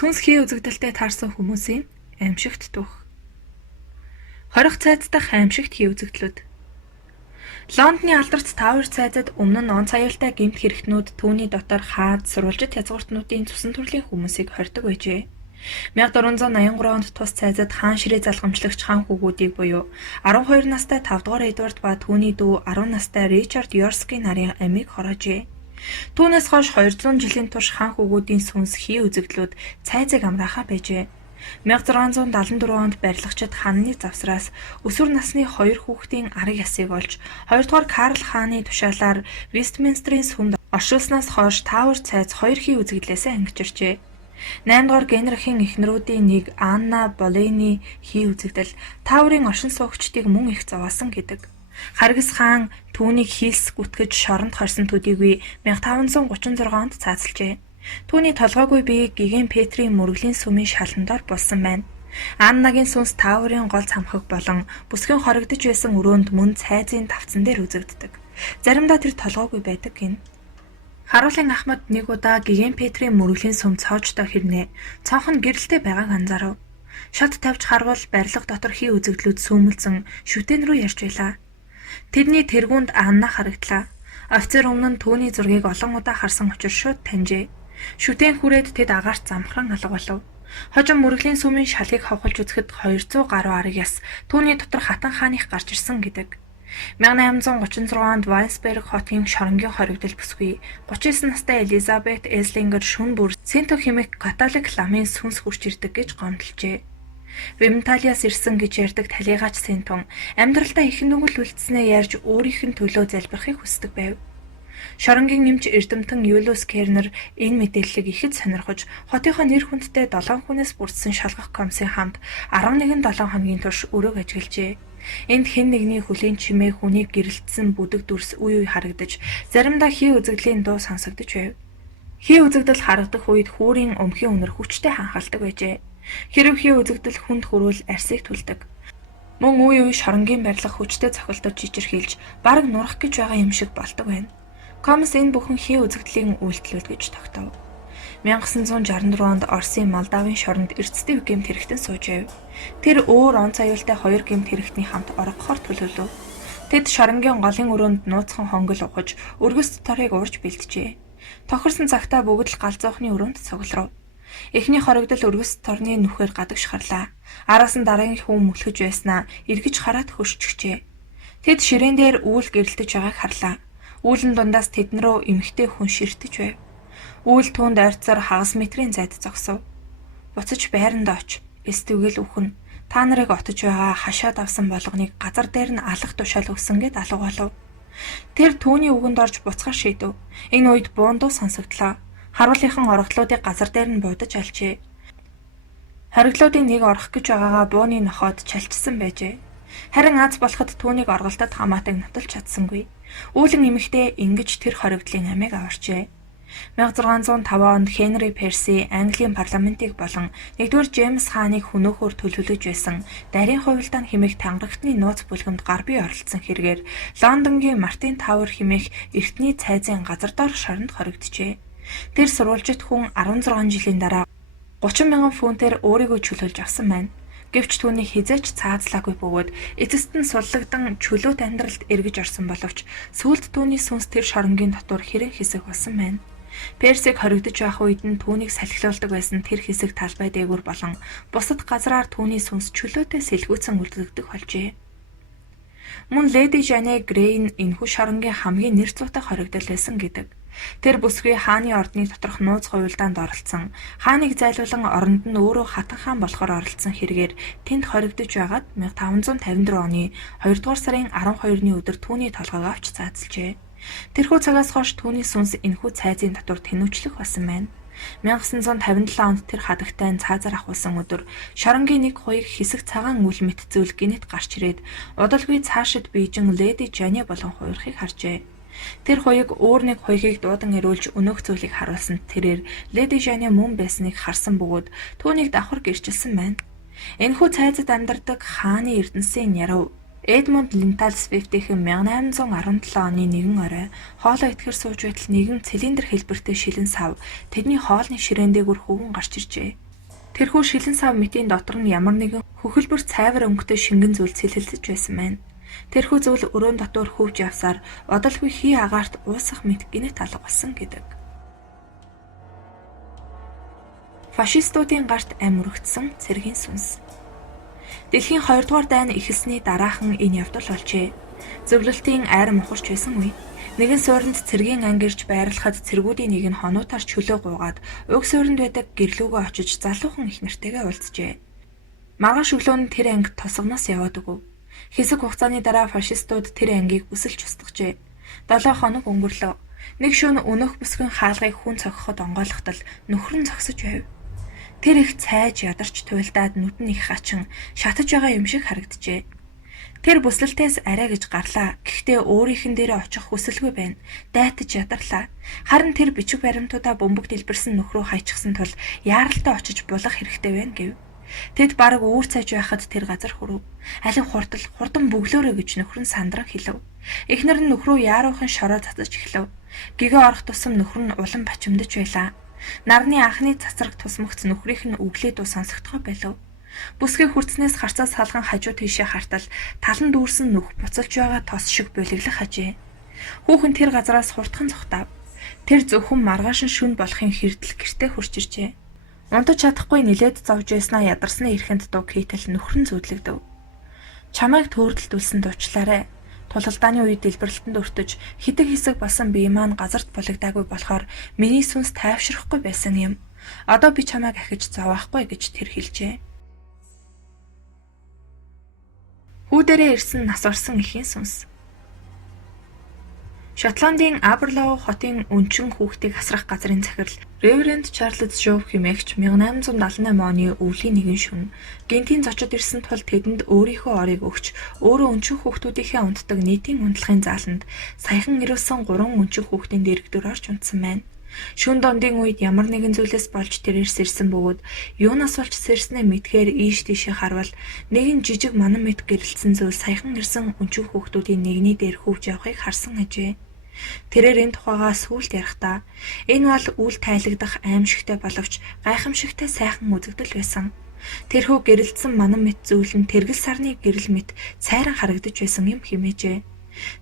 Сүнс хий үзэгдэлтэй таарсан хүмүүсийн аимшигт түүх. Хорих цайз дахь аимшигт хий үзэгдлүүд. Лондоны алдарт Тауэр цайзад өмнө нь онц аюултай гэмт хэрэгтнүүд түүний дотор хаад сурвалжит язгууртнуудын цусан төрлийн хүмүүсийг хордог байжээ. 1483 онд тус цайзад хаан ширээ залгамжлагч хаан хүүгүүдийг буюу 12 настай 5 дугаар Эдвард ба түүний дүү 10 настай Ричард Йорский нарын амийг хороожээ. Түүнээс хойш 200 жилийн турш хаан хүүгүүдийн сүнс хий үзэгдлүүд цайзыг амраахаа байжээ. 1674 онд барилгачид хааны завсраас өсвөр насны 2 хүүхдийн арга ясыг олж 2 дугаар Карл хааны тушаалаар Вестминстерийн сүмд оршуулснаас хойш Тауэр цайз 2 хий үзэгдлээсээ ангижирчээ. 8 дугаар Генрихийн эхнэрүүдийн нэг Анна Болейны хий үзэгдэл Тауэрын оршин суугчдыг мөн их зовоосон гэдэг. Харгас хаан түүнийг хийлс гүтгэж шоронд хорсон төдийгүй 1536 онд цаацалжээ. Түүний толгойгүй биеийг Гиген Петрийн мөргөлийн сүмийн шаландаар болсон байна. Аннагийн сүнс Тауэрын гол цамхаг болон бүсгэн хоригдож байсан өрөөнд мөн цайзын тавцан дээр үзэгддэг. Заримдаа тэр толгойгүй байдаг гин. Харуулын Ахмад нэг удаа Гиген Петрийн мөргөлийн сүм цоочтой хэрнээ цонхон гэрэлтэй байгааг анзаарав. Шат тавьж харвал барилга дотор хий үзэгдлүүд сүүмэлзэн шүтэн рүү ярьж байлаа. Тэдний тэргуунд Анна харагдлаа. Офицер өмнө нь түүний зургийг олон удаа харсан учраас шууд таньжээ. Шүтэн хүрээд тэд агаарт замхран алга болов. Хожим мөргөлийн сүмийн шалгийг хавхалж үзэхэд 200 гаруй арга яс түүний дотор хатан хааных гарч ирсэн гэдэг. 1836 онд Вайнсберг хотын шоронгийн хоригдол бүсгүй 39 настай Элизабет Эслингер шүн бүр Синто хэмээх католик ламын сүнс хурж ирдэг гэж гомдлжээ. Вимталиас ирсэн гэж ярьдаг талигаач Синтон амьдралдаа их нүгэл үлдснээ ярьж өөрийнх нь төлөө залбирахыг хүсдэг байв. Шоронгийн нэмж эрдэмтэн Юлиус Кернер энэ мэдээллийг ихэд сонирхож хотынхоо нэр хүндтэй 7 хүнээс бүрдсэн шалгах комиссын хамт 11 хоногийн турш өрөөг ажиглажээ. Энд хэн нэгний хөлийн чимээ хүнийг гэрэлтсэн бүдэг дүрс үе харагдаж заримдаа хий үзэгдлийн дуу сонсогдож байв. Хий үзэгдэл харагдах үед хүүрийн өмхийн үнэр хүчтэй ханхалдаг байжээ. Хэрэв хий үзэгдэл хүнд хүрвэл арсыг түлдэг. Мөн үе шоронгийн барилга хүчтэй цохилдож чичирхийлж бараг нурах гэж байгаа юм шиг болдог байна. Комс энэ бүхэн хий үзэгдлийн үйлдэлүүд гэж тогтов. 1964 онд Оросын Молдавын шоронд эрдэстэй гэмт хэрэгтэн сууж байв. Тэр өөр онц аюултай 2 гэмт хэрэгтний хамт оргохоор төлөвлөв. Тэд шоронгийн голын өрөөнд нууцхан хонгол ухаж өргөс торыг уурж бэлджээ. Тохирсон цагтаа бүгд л галзуухны өрөөнд цугларав. Эхний хоригдол өргөс торны нүхээр гадагш харлаа. Араас нь дараагийн хүн мөлхөж байснаа эргэж хараад хөшчихжээ. Тэд ширээн дээр үүл гэрэлтэж байгааг харлаа. Үүлэн дундаас тэдэн рүү эмэгтэй хүн ширтэж байв. Үүл түүнд ойрцоор хагас метрийн зайд зогсов. Буцаж байранд оч, эсдвгэл үхэн. Та нарыг отож байгаа хашаад авсан болгоныг газар дээр нь алах тушаал өгсөн гэд алга болов. Тэр түүний үгэнд орж буцахаар шийдэв. Энэ үед буундуу сонсогдлоо. Харуулынхан орогдлуудыг газар дээр нь буудаж алжээ. Хориглуудын нэг орох гэж байгаагаа бууны нохоод чалчсан байжээ. Харин аз болоход түүнийг орголдод хамаатаг нотолж чадсангүй. Үүлэн эмэгтэй ингэж тэр хоригдлын амийг аварчээ. 1605 онд Хенри Перси Английн парламентыг болон 1-р Джеймс хааныг хөнөөхөөр төлөвлөж байсан дарийн хувилдаан хэмээх тангартны нууц бүлгэмд гар бие оролцсон хэрэгээр Лондонгийн Мартин Тауэр хэмээх эртний цайзын газар дор шоронд хоригджээ. Тэр сурвалжит хүн 16 жилийн дараа 30,000 фунтээр өөрийгөө чөлөөлж авсан байна. Гэвч түүний хизээч цаазлаагүй бөгөөд эцэст нь суллагдан чөлөөт амьдралд эргэж орсон боловч сүүлд түүний сүнс тэр шоронгийн дотор хэрэг хэсэг болсон байна. Персиг хоригдож байх үед нь түүнийг салхилуулдаг байсан тэр хэсэг талбай дээгүүр болон бусад газраар түүний сүнс чөлөөтэй сэлгүүцэн үлддэг болжээ. Мөн Леди Жанэ Грейн энэхүү шоронгийн хамгийн нэр зуутай хоригдол байсан гэдэг. Тэр бүсгүй хааны ордны доторх нууц хувилдаанд оролцсон. Хааныг зайлуулан оронд нь өөрөө хатан хаан болохоор оролцсон хэрэгээр тэнд хоригдож байгаад 1554 оны 2 дугаар сарын 12-ны өдөр түүний толгойг авч цаацалжээ. Тэрхүү цагаас хойш түүний сүнс энэхүү цайзын дотор тэнүүчлэх болсон байна. 1957 онд тэр хадагтай цаазаар ахуулсан өдөр шоронгийн нэг хуйг хэсэг цагаан үл мэтцүүл гинэт гарч ирээд удалгүй цаашид бийжин Леди Жанэ болон хуурхыг харжээ. Тэр хуйг өөр нэг хуйгийг дуудан ирүүлж өнөөх зүйлийг харуулсанд тэрээр Леди Жанэ мөн байсныг харсан бөгөөд түүнийг давхар гэрчилсэн байна. Энэхүү цайзад амьдардаг хааны эрдэнсийн яруу Эдмунд Линтал Свифтийн 1817 оны нэгэн орой хоолоо идэхэр сууж байтал нэгэн цилиндр хэлбэртэй шилэн сав тэдний хоолны ширээн дээгүүр хөвгөн гарч иржээ. Тэрхүү шилэн сав мэтийн дотор нь ямар нэгэн хөхөлбөр цайвар өнгөтэй шингэн зүйл цэлэлдэж байсан байна. Тэрхүү зүйл өрөөнд дотор хөвж явсаар одолгүй хий агаарт уусах мэт гинэт алга болсон гэдэг. Фашистуудын гарт амирагдсан цэргийн сүнс. Дэлхийн 2 дугаар дайн эхэлсний дараахан энэ явдал болжээ. Зөвлөлтийн айр мухарч байсан үе. Нэгэн суурьнд цэргийн анги ирж байрлахад цэргүүдийн нэг нь хонуутаар чөлөө гуугаад уг суурьнд байдаг гэрлүүгөө очиж залуухан их нартайгаа уулзжээ. Маргааш өглөө нь тэр анги тосгоноос яваад өгөв. Хэсэг хугацааны дараа фашистууд тэр ангийг үсэлж устгажээ. 7 хоног өнгөрлөө. Нэг шөнө өнөөх бүсгэн хаалгыг хүн цогхоход онгойлготол нөхөр нь зогсож байв. Тэр их цайж ядарч туйлдаад нүд нь их хачин шатаж байгаа юм шиг харагджээ. Тэр бүслэлтээс арай гэж гарлаа. Гэхдээ өөрийнхэн дээрээ очих хүсэлгүй байна. Дайтаж ядарлаа. Харин тэр бичиг баримтуудаа бөмбөг дэлбэрсэн нөхрөө хайчихсан тул яаралтай очиж булах хэрэгтэй байна гэв. Тэд бараг үүр цайж байхад тэр газар хүрв. Алив хурдан бөглөөрэй гэж нөхөр нь сандран хэлв. Эхнэр нь нөхрөө яаруухан шороо цацаж эхлэв. Гэгээ орох тусам нөхөр нь улам бачимдаж байлаа. Нарны анхны цацраг тусмагц нөхрийнх нь өглөөд сонсогдохой байлаа. Бүсгийн хүртснээс харцаас салган хажуу тийшээ хартал талан дүүрсэн нүх буцалж байгаа тос шиг булиглах хажээ. Хүүхэн тэр газараас хурдхан зогтав. Тэр зөвхөн маргааш шүн болохын хэрдэл гэртээ хурж иржээ. Унтаж чадахгүй нилээд зовж байснаа ядарсны эрхэнд дуг хийтэл нөхрөн зүудлэгдэв. Чамайг төөрдөлтүүлсэн дуучлаарай. Тулалдааны үед дэлбэрэлтэнд өртөж хитэг хэсэг басан бие маань газарт булагдаагүй болохоор миний сүнс тайвшрахгүй байсан юм. Одоо би чамайг ахиж зовохгүй гэж тэр хэлжээ. Хүүдэрээ ирсэн нас орсон эхийн сүнс. Шотландын Аберлоу хотын өнчин хүүхдийг асрах газрын захирал Reverend Charles Job хэмээгч 1878 оны өвлийн нэгэн шөнө гинтийн зочид ирсэн тул тэдэнд өөрийнхөө орыг өгч өөрөө өнчин хүүхдүүдийнхээ унтдаг нийтийн унтлагын зааланд саяхан ирүүлсэн 3 өнчин хүүхдийн дэрэгдүр орж унтсан байна. Шүн дондын үед ямар нэгэн зүйлээс болж тэрээр сэрсэн бөгөөд юунаас болж сэрснээ мэдхээр ийш тийшээ харвал нэгэн жижиг манан мэт гэрэлтсэн зүйл саяхан ирсэн өнчин хүүхдүүдийн нэгний дээр хөвж явахыг харсан ажээ. Тэрээр энэ тухайгаа сүүлд ярихдаа энэ бол үл тайлагдах аимшигтай боловч гайхамшигтай сайхан үзэгдэл байсан. Тэрхүү гэрэлтсэн манан мэт зүйл нь тэргэл сарны гэрэл мэт цайран харагдаж байсан юм хэмээжээ.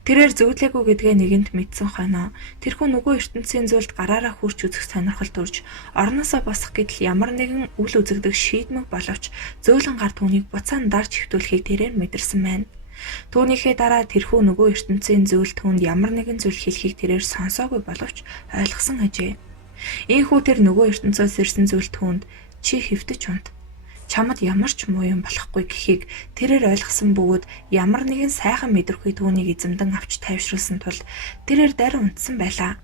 Тэрээр зөвлөөгүй гэдгээ нэгэнт мэдсэн хойноо тэрхүү нөгөө ертөнцийн зүйлд гараараа хурч үзэх сонирхол төрж орноосоо босох гэдэл ямар нэгэн үл үзэгдэх шийдмэг боловч зөөлөн гар түүнийг буцаан дарж хөвтүүлэхийг тэрээр мэдэрсэн байна. Түүнийхээ дараа тэрхүү нөгөө ертөнцийн зүйл түүнд ямар нэгэн зүйл хэлхийг тэрээр сонсоогүй боловч ойлгосон ажээ. Ийхүү тэр нөгөө ертөнцөөс ирсэн зүйл түүнд чи хэвтэж унт. Чамд ямар ч муу юм болохгүй гэхийг тэрээр ойлгосон бөгөөд ямар нэгэн сайхан мэдрэмжийг түүнийг эзэмдэн авч тайвшруулсан тул тэрээр дарин унтсан байлаа.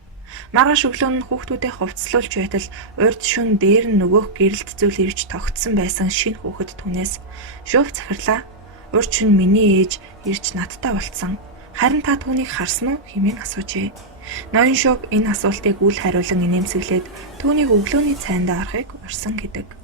Маргааш өглөө нь хүүхдүүдээ хувцлуулж байтал урд шөнө дээр нь нөгөөх гэрэлт зүйл ирж тогтсон байсан шинэ хүүхэд түүнээс "Шуух захирлаа. Урд шөнө миний ээж ирж надтай уулзсан. Харин та түүнийг харсан уу?" хэмээн асуужээ. Ноён шууг энэ асуултыг үл хариулан инээмсэглээд түүнийг өглөөний цайндаа орохыг урьсан гэдэг.